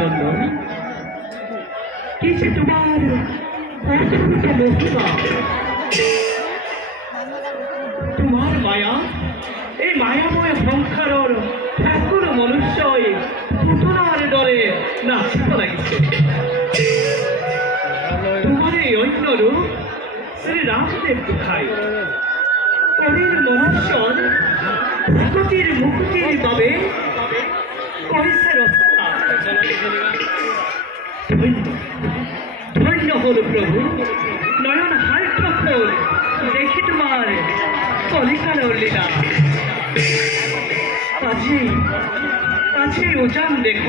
নন্দন। কিসে তোমার তোমার মায়া, এই মায়াময় সংসাৰৰ সকলো মনুষ্যই পুতলাৰ দৰে নাচিব লাগিছে। তোমাৰ এই অন্য ৰূপ শ্ৰী ৰামদেৱ গোসাঁই কলিৰ মনুষ্যৰ ভকতিৰ মুক্তিৰ ধন্য হল প্রভু। নয়ন হল দেখি তোমার কলিকালর লীলা। আজি আজি উজান দেখ।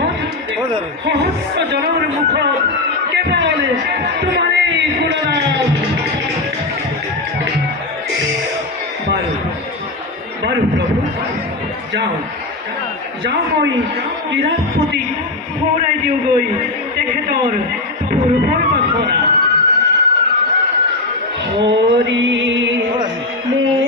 সহস্র জনৰ মুখত কেৱল তোমাৰেই গুণনাম বাৰু বাৰু প্ৰভু যাওঁ। যাওঁ মই বিৰাটপতি সোঁৱৰাই দিওঁগৈ তেখেতৰ বাসনা হৰি মোৰ